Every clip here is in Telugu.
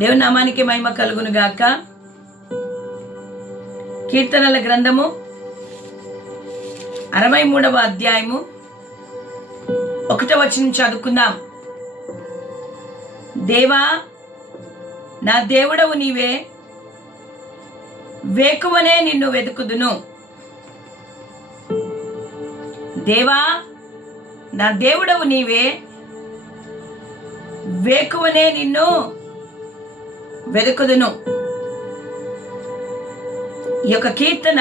దేవుని నామానికి మహిమ కలుగును గాక. కీర్తనల గ్రంథము 63వ అధ్యాయము 1వ వచనం చదువుకుందాం. దేవా, నా దేవుడవు నీవే, వేకువనే నిన్ను వెతుకుదును. దేవా, నా దేవుడవు నీవే, వేకువనే నిన్ను వెతుకుదును. ఈ యొక్క కీర్తన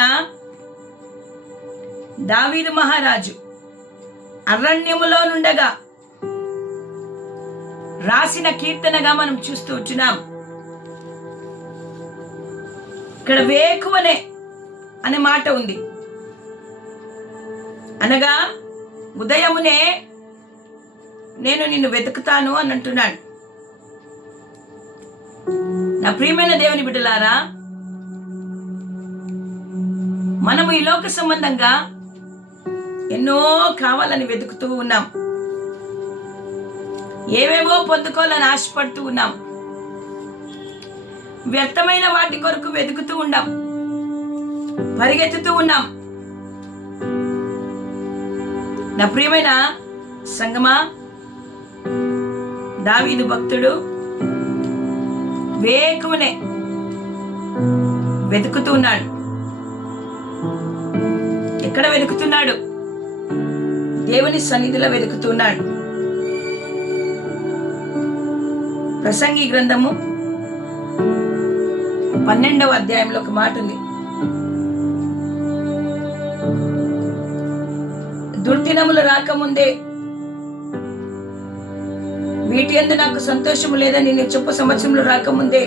దావీదు మహారాజు అరణ్యములో నుండగా రాసిన కీర్తనగా మనం చూస్తూ ఉంటున్నాం. ఇక్కడ వేకువనే అనే మాట ఉంది. అనగా ఉదయమునే నేను నిన్ను వెతుకుతాను అని అంటున్నాడు. నా ప్రియమైన దేవుని బిడ్డలారా, మనము ఈ లోక సంబంధంగా ఎన్నో కావాలని వెతుకుతూ ఉన్నాం. ఏవేవో పొందుకోవాలని ఆశపడుతూ ఉన్నాం. వ్యర్థమైన వాటి కొరకు వెతుకుతూ ఉన్నాం, పరిగెత్తుతూ ఉన్నాం. నా ప్రియమైన సంగమా, దావీదు భక్తుడు వేకువనే వెతుకుతూ ఉన్నాడు. ఎక్కడ వెతుకుతున్నాడు? దేవుని సన్నిధిలో వెతుకుతున్నాడు. ప్రసంగి గ్రంథము 12వ అధ్యాయంలో ఒక మాట ఉంది. దుర్దినములు రాకముందే వీటి యందు నాకు సంతోషము లేదని నేను చెప్పు సంవత్సరములు రాకముందే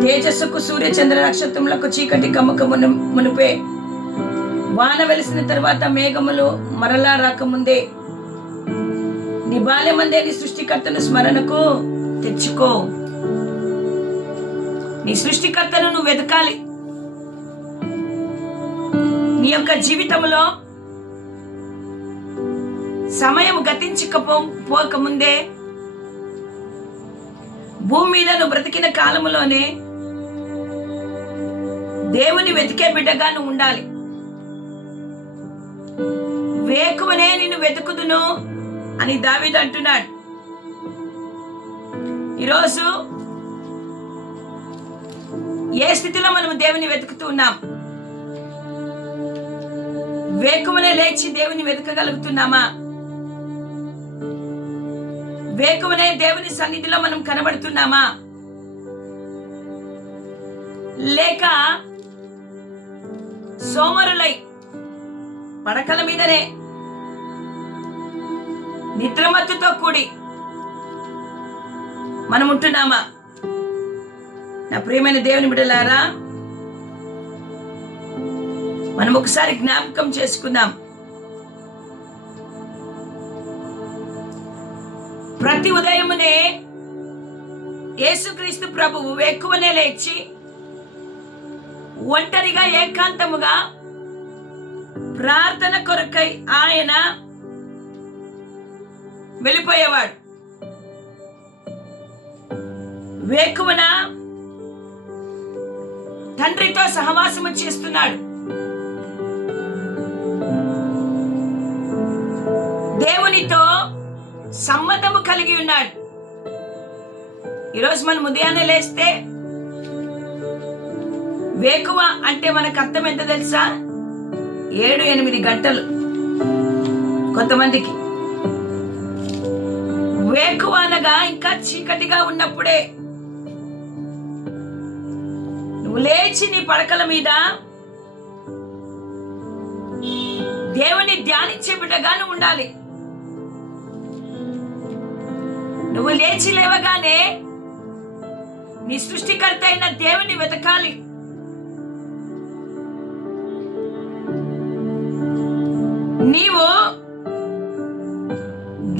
తేజస్సుకు సూర్య చంద్ర నక్షత్రములకు చీకటి కమ్మక మునిపే వాన వెలిసిన తర్వాత మేఘములు మరలా రాకముందే నీ బాల్యమందే నీ సృష్టికర్తను స్మరణకు తెచ్చుకో. నీ సృష్టికర్తను నువ్వు వెతకాలి. నీ యొక్క జీవితంలో సమయం గతించకపోకముందే భూమి మీద నువ్వు బ్రతికిన కాలములోనే దేవుని వెతికే బిడ్డగా నువ్వు ఉండాలి. వేకువనే నిన్ను వెతుకుదును అని దావీదు అంటున్నాడు. ఈరోజు ఏ స్థితిలో మనం దేవుని వెతుకుతూ ఉన్నాం? వేకువనే లేచి దేవుని వెతకగలుగుతున్నామా? వేకువనే దేవుని సన్నిధిలో మనం కనబడుతున్నామా? లేక సోమరులై పడకల మీదనే నిద్రమత్తుతో కూడి మనం ఉంటున్నామా? నా ప్రియమైన దేవుని బిడ్డలారా, మనం ఒకసారి జ్ఞాపకం చేసుకుందాం. ప్రతి ఉదయమునే యేసుక్రీస్తు ప్రభువు వేకువనే లేచి ఒంటరిగా ఏకాంతముగా ప్రార్థన కొరకై ఆయన వెళ్ళిపోయేవాడు. వేకువన తండ్రితో సహవాసము చేస్తున్నాడు. దేవునితో సమ్మతము కలిగి ఉన్నాడు. ఈరోజు మనం ఉదయాన్నే లేస్తే వేకువ అంటే మనకు అర్థం ఎంత తెలుసా? 7-8 గంటలు. కొంతమందికి వేకువ అనగా ఇంకా చీకటిగా ఉన్నప్పుడే నువ్వు లేచి నీ పడకల మీద దేవుని ధ్యానించే బిడ్డగా నువ్వు ఉండాలి. నువ్వు లేచి లేవగానే నీ సృష్టికర్త అయిన దేవుని వెతకాలి. నీవు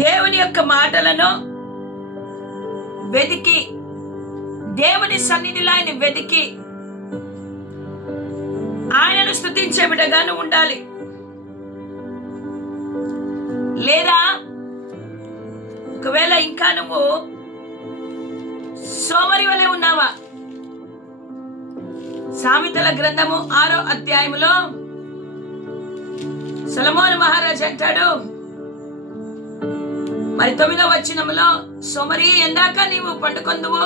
దేవుని యొక్క మాటలను వెతికి, దేవుని సన్నిధిలో ఆయన వెతికి ఆయనను స్తుతించే బిడ్డగాను ఉండాలి. లేదా ఒకవేళ ఇంకా నువ్వు సోమరి వలె ఉన్నావా? సామెతల గ్రంథము 6వ అధ్యాయములో సొలొమోను మహారాజు అంటాడు, మరి 9వ వచనములో, సోమరి ఎందాక నీవు పండుకొందువు,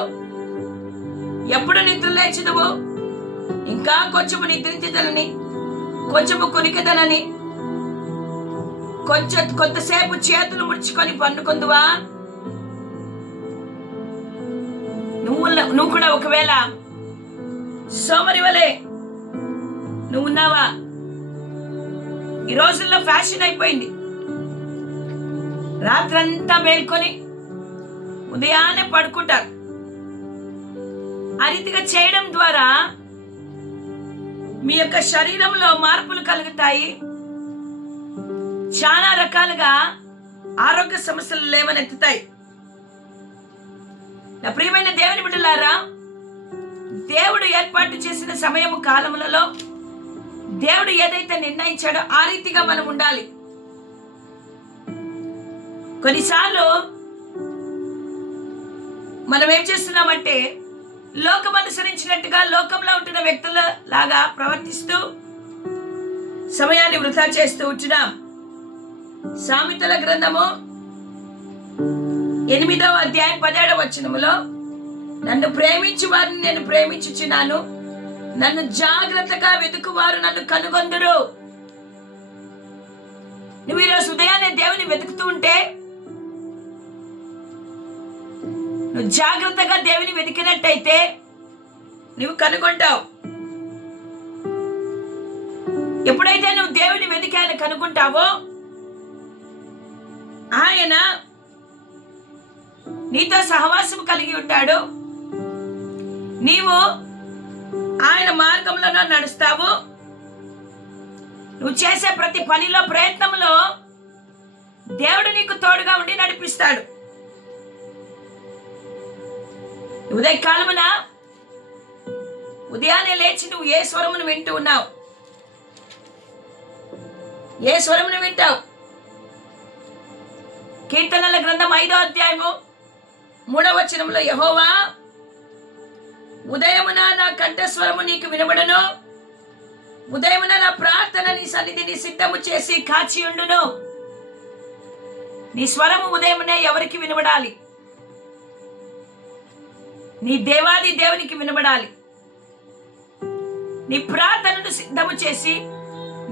ఎప్పుడు నిద్ర లేచుదువు? ఇంకా కొంచెము నిద్రించదనని, కొంచెము కునికదనని, కొంతసేపు చేతులు ముడుచుకొని పండుకొందువా? నువ్వు కూడా ఒకవేళ సోమరి వలె నువ్వు ఉన్నావా? ఈ రోజుల్లో ఫ్యాషన్ అయిపోయింది. రాత్రంతా మేల్కొని ఉదయాన్నే పడుకుంటారు. ఆ రీతిగా చేయడం ద్వారా మీ యొక్క శరీరంలో మార్పులు కలుగుతాయి. చాలా రకాలుగా ఆరోగ్య సమస్యలు లేవనెత్తుతాయి. నా ప్రియమైన దేవుని బిడ్డలారా, దేవుడు ఏర్పాటు చేసిన సమయము కాలములలో దేవుడు ఏదైతే నిర్ణయించాడో ఆ రీతిగా మనం ఉండాలి. కొన్నిసార్లు మనం ఏం చేస్తున్నామంటే లోకం అనుసరించినట్టుగా లోకంలో ఉంటున్న వ్యక్తుల లాగా ప్రవర్తిస్తూ సమయాన్ని వృధా చేస్తూ ఉంటున్నాం. సామెతల గ్రంథము 8వ అధ్యాయం 17వ వచనములో, నన్ను ప్రేమించు వారిని నేను ప్రేమించుచున్నాను, నన్ను జాగ్రత్తగా వెతుకువారు నన్ను కనుగొందురు. నువ్వు ఈరోజు ఉదయాన్నే దేవుని వెతుకుతూ ఉంటే, నువ్వు జాగ్రత్తగా దేవుని వెతికినట్టయితే నువ్వు కనుగొంటావు. ఎప్పుడైతే నువ్వు దేవుని వెతికాయని కనుగొంటావో ఆయన నీతో సహవాసం కలిగి ఉంటాడు. నీవు ఆయన మార్గంలో నడుస్తావు. నువ్వు చేసే ప్రతి పనిలో, ప్రయత్నంలో దేవుడు నీకు తోడుగా ఉండి నడిపిస్తాడు. ఉదయకాలమున ఉదయాన్నే లేచి నువ్వు ఏ స్వరమును వింటూ ఉన్నావు? ఏ స్వరమును వింటావు? కీర్తనల గ్రంథం 5వ అధ్యాయము 3వ వచనంలో, యెహోవా ఉదయమున నా కంఠస్వరము నీకు వినబడును, ఉదయమున నా ప్రార్థన నీ సన్నిధిని సిద్ధము చేసి కాచి ఉండును. నీ స్వరము ఉదయమునే ఎవరికి వినబడాలి? నీ దేవాది దేవునికి వినబడాలి. నీ ప్రార్థనను సిద్ధము చేసి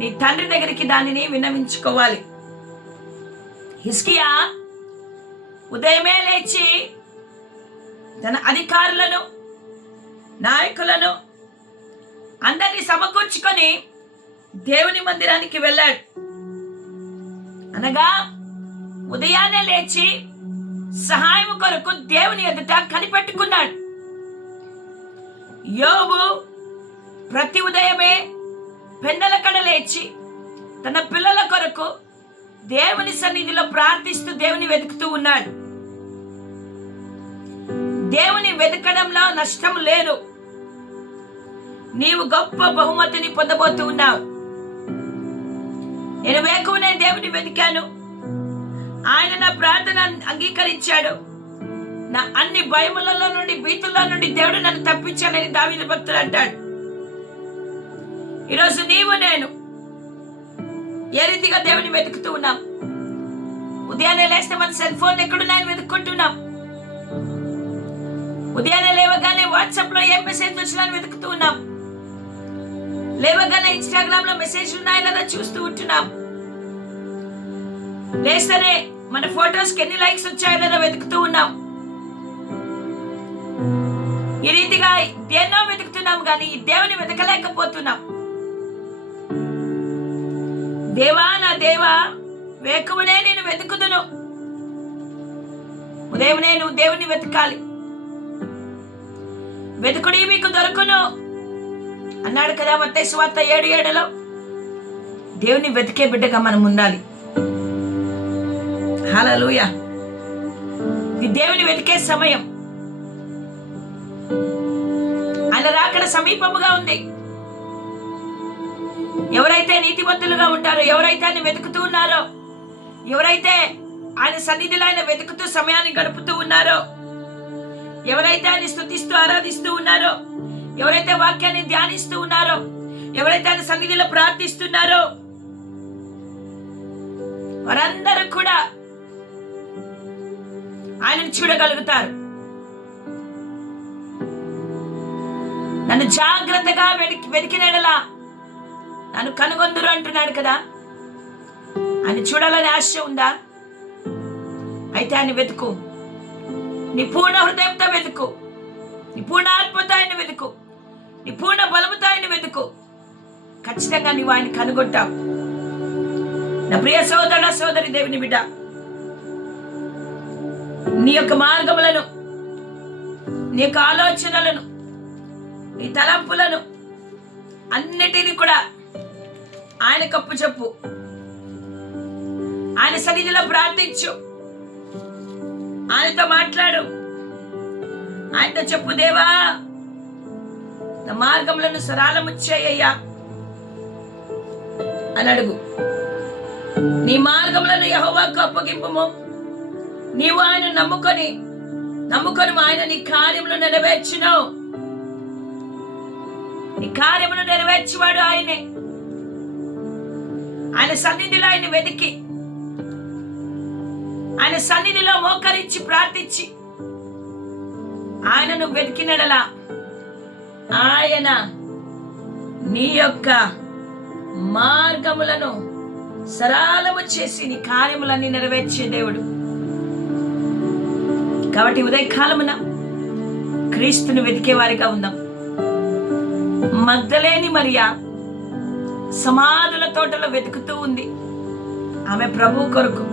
నీ తండ్రి దగ్గరికి దానిని విన్నవించుకోవాలి. హిజ్కియా ఉదయమే లేచి తన అధికారులను, నాయకులను అందరినీ సమకూర్చుకొని దేవుని మందిరానికి వెళ్ళాడు. అనగా ఉదయాన్నే లేచి సహాయం కొరకు దేవుని ఎదుట కనిపెట్టుకున్నాడు. యోబు ప్రతి ఉదయమే పెందలకడ లేచి తన పిల్లల కొరకు దేవుని సన్నిధిలో ప్రార్థిస్తూ దేవుని వెతుకుతూ ఉన్నాడు. దేవుని వెతకడంలో నష్టం లేదు. నీవు గొప్ప బహుమతిని పొందబోతూ ఉన్నావు. నేను వేకువనే దేవుని వెతికాను, ఆయన నా ప్రార్థన అంగీకరించాడు, నా అన్ని భయములలో నుండి, భీతుల్లో నుండి దేవుడు నన్ను తప్పించాడని దావీదు భక్తుడు అంటాడు. ఈరోజు నీవు నేను ఏ రీతిగా దేవుని వెతుకుతూ ఉన్నాం? ఉదయాన్నే లేస్తే మన సెల్ ఫోన్ ఎక్కడున్నాయని వెతుక్కుంటున్నాం. ఉదయాన్నే లేవగానే వాట్సాప్ లో ఏం మెసేజ్ వచ్చినా వెతుకుతూ ఉన్నాం. లేవగానే ఇన్స్టాగ్రామ్ లో మెసేజ్లు ఉన్నాయో లేదా చూస్తూ ఉంటున్నాం. లేస్తేనే మన ఫొటోస్ కి ఎన్ని లైక్స్ వచ్చాయో లేదా వెతుకుతూ ఉన్నాం. ఈ రీతిగా ఎన్నో వెతుకుతున్నాం, కానీ దేవుని వెతకలేకపోతున్నాం. దేవా, నా దేవా, వేకువనే నేను వెతుకుదును. ఉదయమునే నువ్వు దేవుని వెతకాలి. వెతుకుడి మీకు దొరుకును అన్నాడు కదా మత్తయి సువార్త 7:7. దేవుని వెతికే బిడ్డగా మనం ఉండాలి. హల్లెలూయా. ఇది దేవుని వెతికే సమయం. ఆయన రాకడ సమీపముగా ఉంది. ఎవరైతే నీతిమంతులుగా ఉంటారో, ఎవరైతే ఆయన వెతుకుతూ ఉన్నారో, ఎవరైతే ఆయన సన్నిధిలో ఆయన వెతుకుతూ సమయాన్ని గడుపుతూ ఉన్నారో, ఎవరైతే ఆయన స్తుతిస్తూ ఆరాధిస్తూ ఉన్నారో, ఎవరైతే వాక్యాన్ని ధ్యానిస్తూ ఉన్నారో, ఎవరైతే ఆయన సన్నిధిలో ప్రార్థిస్తున్నారో వారందరూ కూడా ఆయనను చూడగలుగుతారు. నన్ను జాగ్రత్తగా వెతికినడలా నన్ను కనుగొందురు అంటున్నాడు కదా. ఆయన చూడాలని ఆశ ఉందా? అయితే ఆయన వెతుకు. నీ పూర్ణ హృదయంతో వెతుకు, నీ పూర్ణ ఆత్మతో ఆయన వెతుకు, నీ పూర్ణ బలముతో ఆయన వెతుకు. ఖచ్చితంగా నీవు ఆయన కనుగొంటావు. నా ప్రియ సోదర సోదరి, దేవుని బిడ్డ, నీ యొక్క మార్గములను, నీ యొక్క ఆలోచనలను, నీ తలంపులను అన్నిటినీ కూడా ఆయన కప్పు చెప్పు. ఆయన సన్నిధిలో ప్రార్థించు, ఆయనతో మాట్లాడు, ఆయనతో చెప్పు, దేవా నా మార్గములను సరళము చేయ్యా అని అడుగు. నీ మార్గములను యెహోవాకు అప్పగింపుము. నీవు ఆయన నమ్ముకొని ఆయన నీ కార్యములు నెరవేర్చును. నీ కార్యములు నెరవేర్చువాడు ఆయనే. ఆయన సన్నిధిలో ఆయన వెతికి, ఆయన సన్నిధిలో మోకరించి ప్రార్థించి ఆయనను వెతికినడలా ఆయన నీ యొక్క మార్గములను సరళము చేసి నీ కార్యములన్నీ నెరవేర్చే దేవుడు. కాబట్టి ఉదయకాలమున క్రీస్తును వెతికే వారిగా ఉందాం. మగ్దలేని మరియా సమాధుల తోటలో వెతుకుతూ ఉంది. ఆమె ప్రభు కొరకు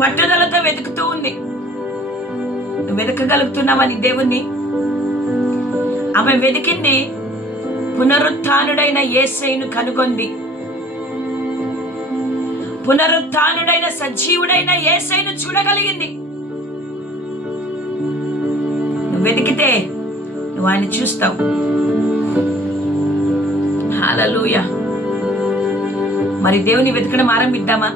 పట్టుదలతో వెతుకుతూ ఉంది. వెతకగలుగుతున్నామని దేవుణ్ణి. ఆమె వెతికింది పునరుత్థానుడైన యేసయ్యను కనుగొంది. పునరుత్థానుడైన సజీవుడైన యేసయ్యను చూడగలిగింది. నువ్వు వెతికితే నువ్వు ఆయన చూస్తావు. హల్లెలూయా. మరి దేవుని వెతకడం ఆరంభిద్దామా?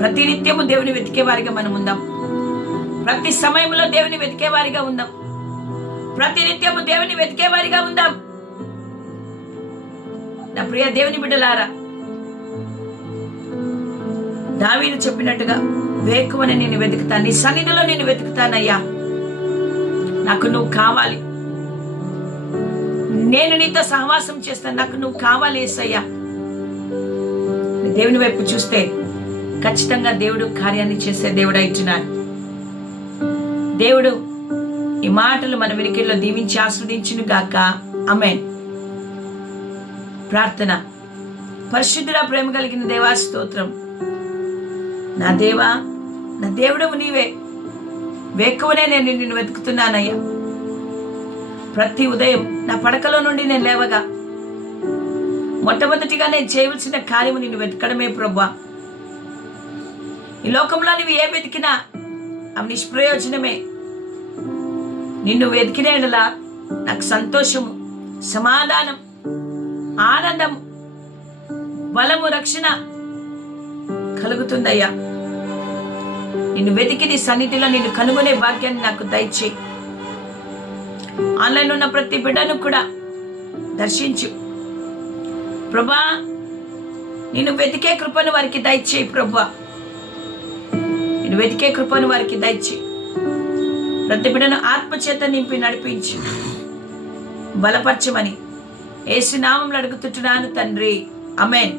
ప్రతి నిత్యము దేవుని వెతికే వారిగా మనం ఉందాం. ప్రతి సమయంలో దేవుని వెతికే వారిగా ఉందాం. ప్రతి నిత్యము దేవుని వెతికే వారిగా ఉందాం. నా ప్రియ దేవుని బిడ్డలారా, దావీదు చెప్పినట్టుగా వేకువని నేను వెతుకుతాను, నీ సన్నిధిలో నేను వెతుకుతానయ్యా. నాకు నువ్వు కావాలి, నేను నీతో సహవాసం చేస్తాను, నాకు నువ్వు కావాలి యేసయ్యా. దేవుని వైపు చూస్తే ఖచ్చితంగా దేవుడు కార్యాన్ని చేసే దేవుడు అయితున్నాడు. దేవుడు ఈ మాటలు మన వినికిడిలో దీవించి ఆస్వాదించును గాక. ఆమేన్. ప్రార్థన. పరిశుద్ధుడా, ప్రేమ కలిగిన దేవా, స్తోత్రం. నా దేవా, నా దేవుడవు నీవే. వేకువనే నేను నిన్ను వెతుకుతున్నానయ్యా. ప్రతి ఉదయం నా పడకలో నుండి నేను లేవగా మొట్టమొదటిగా నేను చేయవలసిన కార్యము నిన్ను వెతకడమే ప్రభువా. ఈ లోకంలో నువ్వు ఏ వెతికినా అవి నిష్ప్రయోజనమే. నిన్ను వెతికినేలా నాకు సంతోషము, సమాధానం, ఆనందం, బలము, రక్షణ కలుగుతుందయ్యా. నిన్ను వెతికి నీ సన్నిధిలో నిన్ను కనుగొనే భాగ్యాన్ని నాకు దయచేయి. ఆన్లైన్ ఉన్న ప్రతి బిడ్డను కూడా దర్శించు ప్రభా. నిన్ను వెతికే కృపను వారికి దయచేయి ప్రభా. నిన్ను వెతికే కృపను వారికి దయచేయి. ప్రతి బిడ్డను ఆత్మచేత నింపి నడిపించు, బలపరచమని యేసు నామములో అడుగుతుంటున్నాను తండ్రి. ఆమేన్.